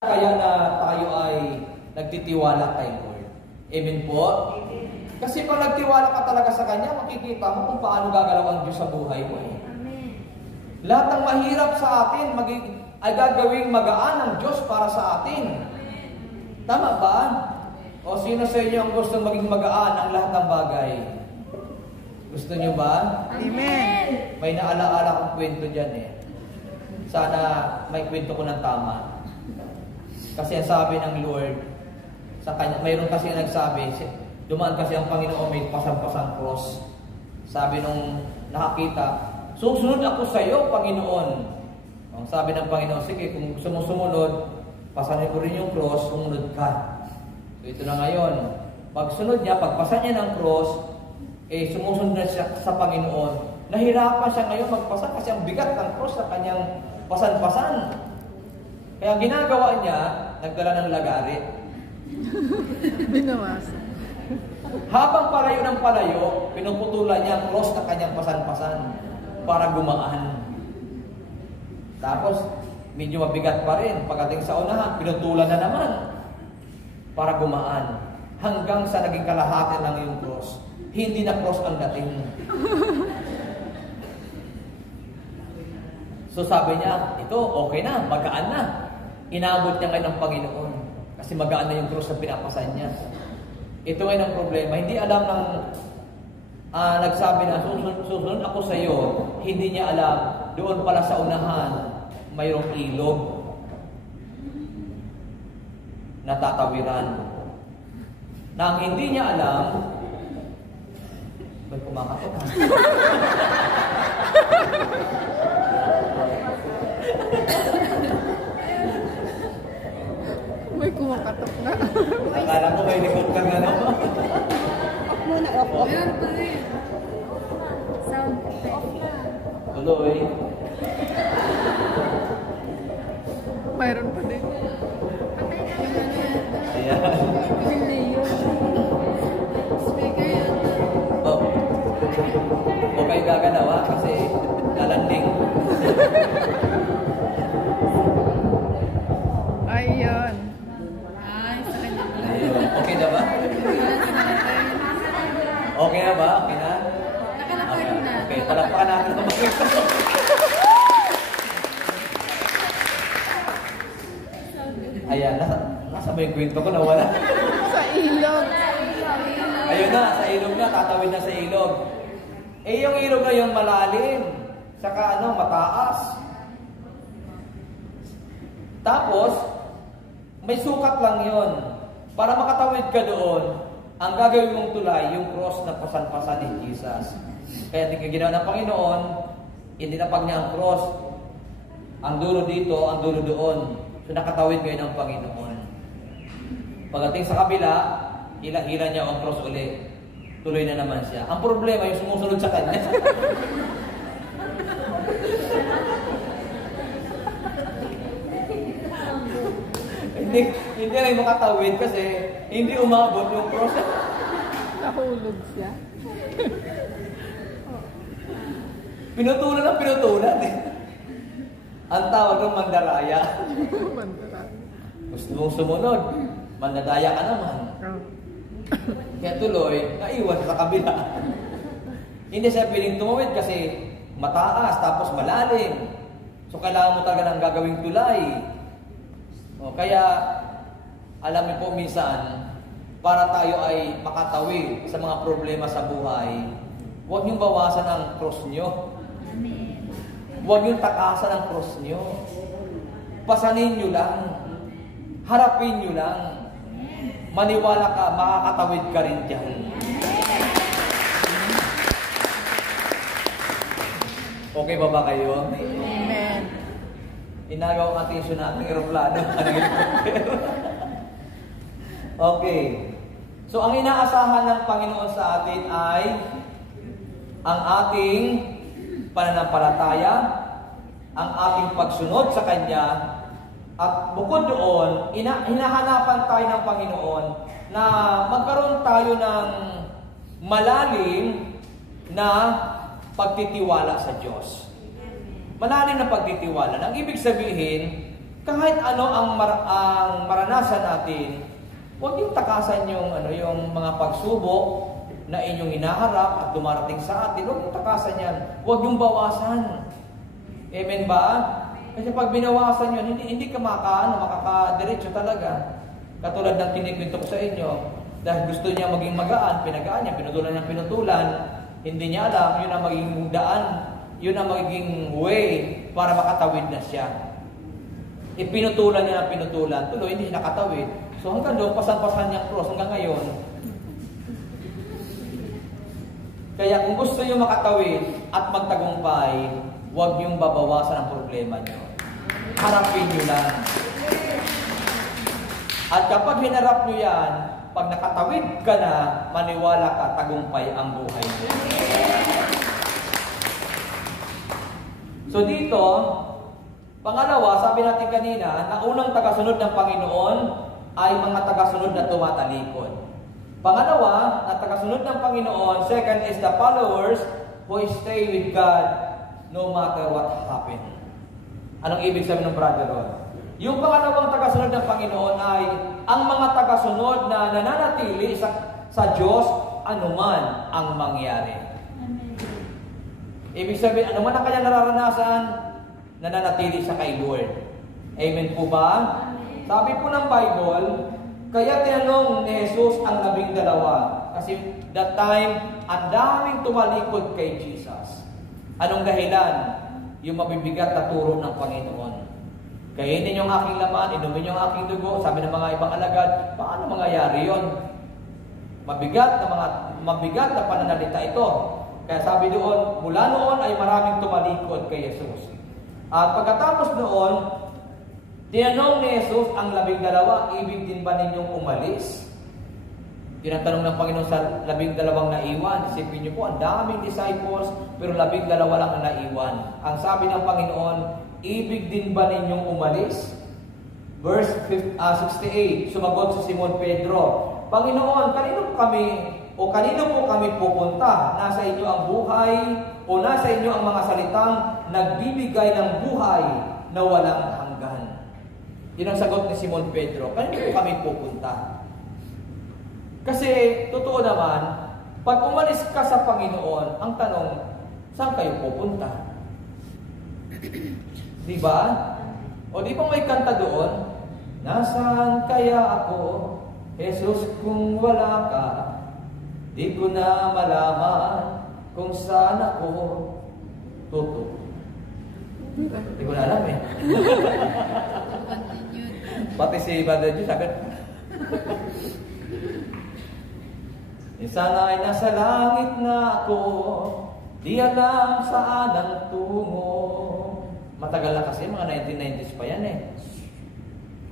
Kaya na tayo ay nagtitiwala kay Lord. Amen po? Kasi pag nagtiwala ka talaga sa Kanya, makikita mo kung paano gagalaw ang Diyos sa buhay mo. Amen. Lahat ng mahirap sa atin ay gagawing magaan ng Diyos para sa atin. Tama ba? O sino sa inyo ang gustong maging magaan ang lahat ng bagay? Gusto niyo ba? Amen. May naalaala kong kwento dyan eh. Sana may kwento ko ng tama. Kasi ang sabi ng Lord sa kanya, mayroon kasi ang nagsabi, dumaan kasi ang Panginoon, may pasang-pasang cross. Sabi nung nakakita, susunod ako sa iyo, Panginoon. Ang sabi ng Panginoon, sige, kung sumusunod, pasanin ko rin yung cross, sumunod ka. So ito na ngayon, pagsunod niya, pagpasan niya ng cross, sumusunod na siya sa Panginoon. Nahirapan siya ngayon magpasan kasi ang bigat ng cross sa kanyang pasan-pasan. Kaya ginagawa niya, nagdala ng lagari. Binawasan. Habang palayo ng palayo, pinuputulan niya ang cross na kanyang pasan-pasan para gumaan. Tapos, medyo mabigat pa rin. Pagdating sa unahan, pinutulan na naman para gumaan. Hanggang sa naging kalahati lang yung cross. Hindi na cross ang dating. So sabi niya, ito okay na, magaan na. Inabot niya ngayon ng Panginoon. Kasi magaan na yung cross na pinapasan niya. Ito ngayon ang problema. Hindi alam ng nagsabi na, susunod ako sa iyo. Hindi niya alam, doon pala sa unahan, mayroong ilog na tatawiran. Na ang hindi niya alam, may kumakatok ha. May kumakatok na. Akala ko may likod ka nga naman. Off muna, off. Meron pa rin. Sound off na. Tuloy. Mayroon pa din. Ayan. Speaker yun. Oh. Huwag kayo gaganawa kasi lalanding. Ayun. Ay, sa kanya. Ayun. Okay na ba? Okay na ba? Okay na? Nakalapag na. Okay, palakpakan natin ang mga Ayan, nasa ba yung kwento ko? Nawala. Sa ilog. Ayun na, sa ilog na, tatawid na sa ilog. Yung ilog na yun malalim. Saka mataas. Tapos, may sukat lang yon. Para makatawid ka doon, ang gagawin mong tulay, yung cross na pasan-pasan ni Jesus. Kaya hindi ginawa ng Panginoon, hindi napag niya ang cross. Ang dulo dito, ang dulo doon. So nakatawid kayo ng Panginoon. Pagdating sa kabila, hila-hila niya ang cross uli. Tuloy na naman siya. Ang problema, yung sumusunod sa kanya. hindi rin makatawid kasi hindi umabot yung cross. Nahulog siya. Pinutulan na pinutulan eh. Ang tawag ng mandalaya. Gusto mong sumunod, mandadaya ka naman. Kaya tuloy, naiwan sa kabila. Hindi siya piling tumawid kasi mataas, tapos malalim. So kailangan mo talaga ng gagawing tulay. Kaya, alam niyo po minsan, para tayo ay makatawid sa mga problema sa buhay, huwag niyong bawasan ang cross niyo. Huwag niyong takasan ang cross niyo. Pasanin niyo lang. Harapin niyo lang. Maniwala ka, makakatawid ka rin dyan. Okay ba ba kayo? Amen. Inagaw ang atensyon natin ng aeroplano. Okay. So, ang inaasahan ng Panginoon sa atin ay ang ating pananampalataya, ang ating pagsunod sa Kanya, at bukod doon, hinahanapan tayo ng Panginoon na magkaroon tayo ng malalim na pagtitiwala sa Diyos. Malalim na pagtitiwala. Ang ibig sabihin, kahit ano ang maranasan natin, huwag yung takasan yung mga pagsubok na inyong inaharap at dumarating sa atin. Huwag yung takasan yan. Huwag yung bawasan. Amen ba? Kasi pag binawasan yun, hindi ka makakadiretso talaga. Katulad ng kinikwento ko sa inyo, dahil gusto niya maging magaan, pinagaan niya, pinutulan niya pinutulan, hindi niya alam, yun ang magiging daan, yun ang magiging way para makatawid na siya. Pinutulan niya ng pinutulan, tuloy, hindi siya nakatawid. So hanggang doon, pasan-pasan niya cross hanggang ngayon. Kaya kung gusto niyo makatawid at magtagumpay, huwag niyong babawasan ang problema niyo. Harapin niyo lang. At kapag hinarap niyo yan, pag nakatawid ka na, maniwala ka, tagumpay ang buhay mo. So dito, pangalawa, sabi natin kanina, na unang tagasunod ng Panginoon ay mga tagasunod na tumatalikod. Pangalawa, na tagasunod ng Panginoon, second is the followers who stay with God no matter what happen. Anong ibig sabihin ng brother Ron? Yung pangalawang tagasunod ng Panginoon ay ang mga tagasunod na nananatili sa Diyos anuman ang mangyari. Ibig sabihin, anuman ang kanyang nararanasan, nananatili siya kay Lord. Amen po ba? Sabi po ng Bible, kaya tinanong ni Jesus ang 12. Kasi that time, ang daming tumalikod kay Jesus. Anong dahilan? Yung mabibigat na turo ng Panginoon. Kainin yung aking laman, inumin yung aking dugo, sabi ng mga ibang alagad, paano mangyayari yun? Mabigat na pananalita ito. Kaya sabi doon, mula noon ay maraming tumalikod kay Jesus. At pagkatapos noon, tinanong ni Jesus ang 12, ibig din ba ninyong umalis? Tinatanong ng Panginoon sa 12 naiwan. Isipin niyo po, ang daming disciples, pero 12 lang ang naiwan. Ang sabi ng Panginoon, ibig din ba ninyong umalis? Verse 68, sumagot si Simon Pedro, Panginoon, kanino po kami pupunta? Nasa inyo ang buhay o nasa inyo ang mga salitang nagbibigay ng buhay na walang hanggan? Yun ang sagot ni Simon Pedro, kanino po kami pupunta? Kasi, totoo naman, pag umalis ka sa Panginoon, ang tanong, saan kayo pupunta? Diba? O di ba may kanta doon? Nasaan kaya ako, Jesus, kung wala ka? Di ko na malaman kung saan ako tutok. Di ko na alam eh. Pati si Brother Diyos, agad. Sana ay nasa langit na ako, di alam saan ang tungo. Matagal na kasi, mga 1990s pa yan eh.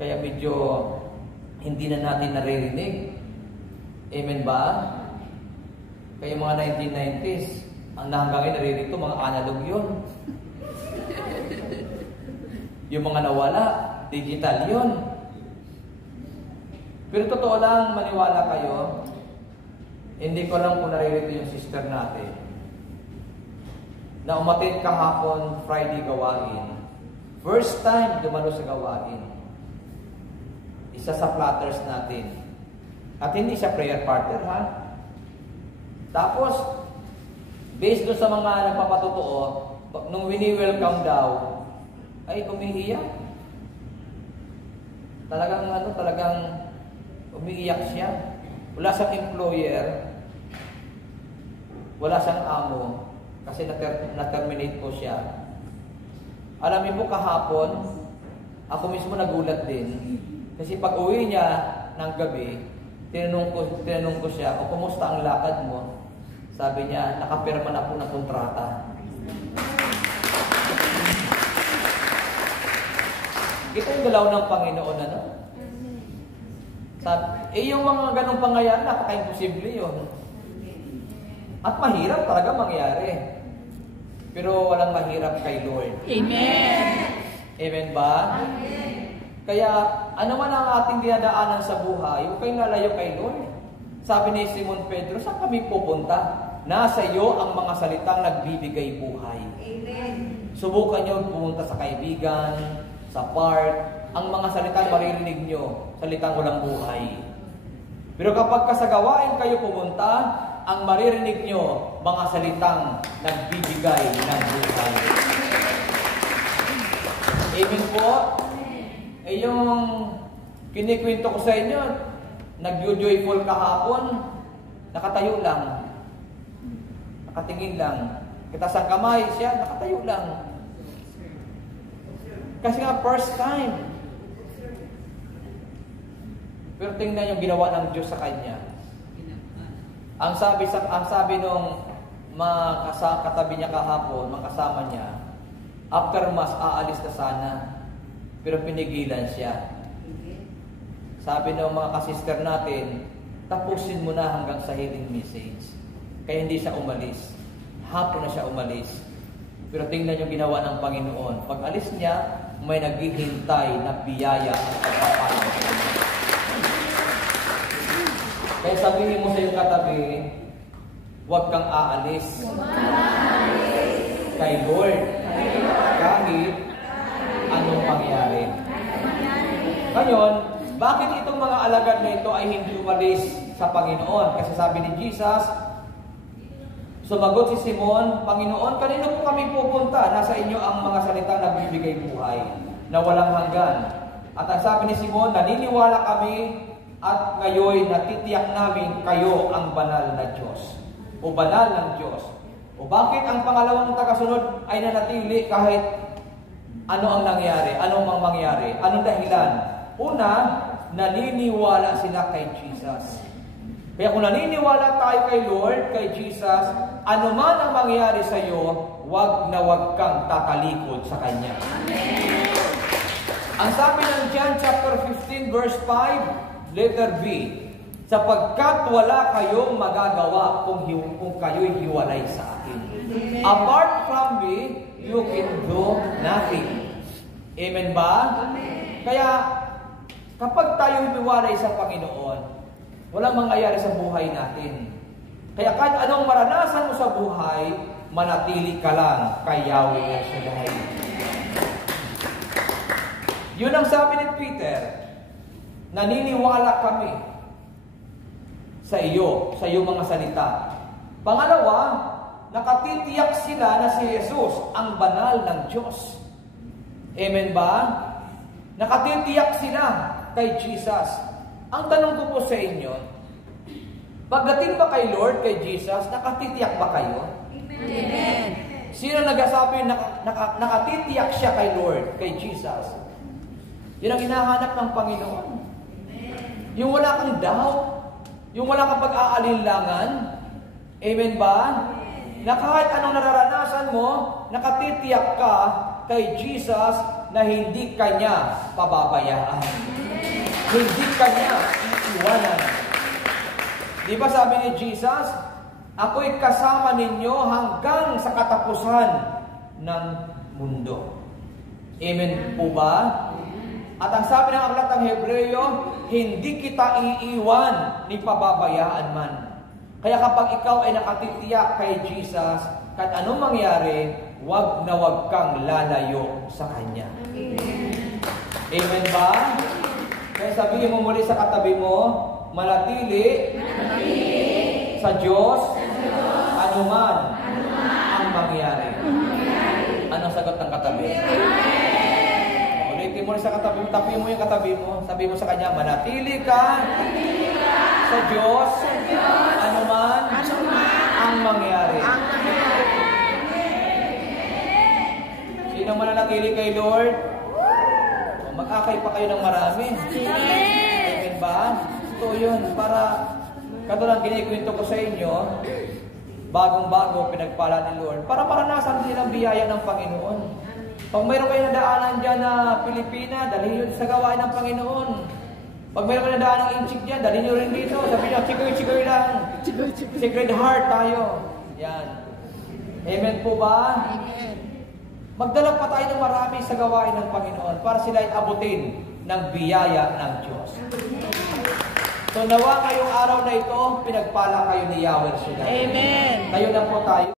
Kaya medyo hindi na natin naririnig. Amen ba? Kaya mga 1990s, ang hanggang ngayon naririnig ito, mga analog yun. Yung mga nawala, digital yun. Pero totoo lang, maniwala kayo, hindi ko lang kung naririnig yung sister natin na umatin kahapon Friday gawain. First time dumalo sa gawain. Isa sa platters natin. At hindi siya prayer partner, ha? Tapos, based doon sa mga nagpapatotoo, nung wini-welcome daw, ay umiiyak. Talagang umiiyak siya. Wala siyang employer, wala siyang amo, kasi na-terminate po siya. Alam niyo po kahapon, ako mismo nagulat din. Kasi pag uwi niya ng gabi, tinanong ko siya, o kumusta ang lakad mo? Sabi niya, nakapirma na po ng kontrata. Ito yung galaw ng Panginoon, ano? Yung mga ganong pangyayari, napaka-imposible yun. At mahirap talaga mangyari. Pero walang mahirap kay Lord. Amen! Amen ba? Amen! Kaya, ano man ang ating dinadaanan sa buhay, huwag kayong lalayo kay Lord. Sabi ni Simon Pedro, saan kami pupunta? Nasa iyo ang mga salitang nagbibigay buhay. Amen! Subukan nyo pumunta sa kaibigan, sa park, ang mga salitang maririnig nyo, salitang walang buhay. Pero kapag kasagawain kayo pumunta, ang maririnig nyo, mga salitang nagbibigay ng buhay. Amen po? Eh yung kinikwento ko sa inyo, nag-joyful kahapon, nakatayo lang. Nakatingin lang. Kitas ang kamay siya, nakatayo lang. Kasi nga first time. Pero tingnan yung ginawa ng Diyos sa kanya. Ang sabi nung mga katabi niya kahapon, mga kasama niya, after mass, aalis na sana. Pero pinigilan siya. Sabi ng mga kasister natin, tapusin mo na hanggang sa healing message. Kaya hindi siya umalis. Hapon na siya umalis. Pero tingnan yung ginawa ng Panginoon. Pag alis niya, may naghihintay na biyaya at pagpapala. Kaya sabihin mo sa iyong katabi, huwag kang aalis. Kay Lord. Kahit anong mangyari. Ngayon, bakit itong mga alagad na ito ay hindi umalis sa Panginoon? Kasi sabi ni Jesus, sumagot si Simon, Panginoon, kanino po kami pupunta? Nasa inyo ang mga salitang nagbibigay buhay na walang hanggan. At ang sabi ni Simon, naniniwala kami at ngayon natitiyak namin kayo ang banal na Diyos o banal ng Diyos. O bakit ang pangalawang tagasunod ay nanatili kahit ano ang nangyari, anong mang mangyari, anong dahilan? Una, naniniwala sila kay Jesus. Kaya kung naniniwala tayo kay Lord, kay Jesus, ano man ang mangyari sa iyo, wag na wag kang tatalikod sa Kanya. Amen. Ang sabi ng John chapter 15 verse 5, letter B, sapagkat wala kayong magagawa kung kayo'y hiwalay sa akin. Amen. Apart from me, you can do nothing. Amen ba? Amen. Kaya, kapag tayo hiwalay sa Panginoon, walang mangyayari sa buhay natin. Kaya kahit anong maranasan mo sa buhay, manatili ka lang kay Yahweh Shaddai. Yun ang sabi ni Peter, naniniwala kami sa iyo mga salita. Pangalawa, nakatitiyak sila na si Jesus ang banal ng Diyos. Amen ba? Nakatitiyak sila kay Jesus. Ang tanong ko po sa inyo, pagdating ba kay Lord, kay Jesus, nakatitiyak ba kayo? Amen. Sino nagsasabi nakatitiyak siya kay Lord, kay Jesus? Yun ang hinahanap ng Panginoon. Amen. Yung wala kang doubt, yung wala kang pag-aalinlangan, amen ba? Amen. Na kahit anong nararanasan mo, nakatitiyak ka kay Jesus na hindi Kanya pababayaan. Amen. Hindi Kanya iiwanan. Di ba sabi ni Jesus, ako'y kasama ninyo hanggang sa katapusan ng mundo. Amen po ba? At ang sabi ng aklat ng Hebreo, hindi kita iiwan ni pababayaan man. Kaya kapag ikaw ay nakatitiyak kay Jesus, kahit anong mangyari, wag na wag kang lalayo sa Kanya. Amen. Amen ba? Kaya sabihin mo muli sa katabi mo, manatili sa Diyos, anuman ang mangyari. Anong sagot ng katabi? Ulitin mo sa katabi mo, tabi mo yung katabi mo, sabi mo sa kanya, manatili ka sa Diyos, anuman ang mangyari. Sino mananatili kay Lord? Mag-akay pa kayo ng marami. Amen ba? Ito yun, para katulad kinikwento ko sa inyo, bagong-bago pinagpala ni Lord, para maranasan din ang biyaya ng Panginoon. Pag mayroon kayo nadaanan dyan na Pilipina, dalhin yun sa gawain ng Panginoon. Pag mayroon kayo nadaanan ng inchik dyan, dalhin nyo rin dito. Sabi nyo, chikoy-chikoy lang. Sacred Heart tayo. Yan. Amen po ba? Amen. Magdala pa tayo ng marami sa gawain ng Panginoon para sila ay abutin ng biyaya ng Diyos. So nawa ngayong araw na ito, pinagpala kayo ni Yahweh Shaddai. Amen. Kayo na po tayo.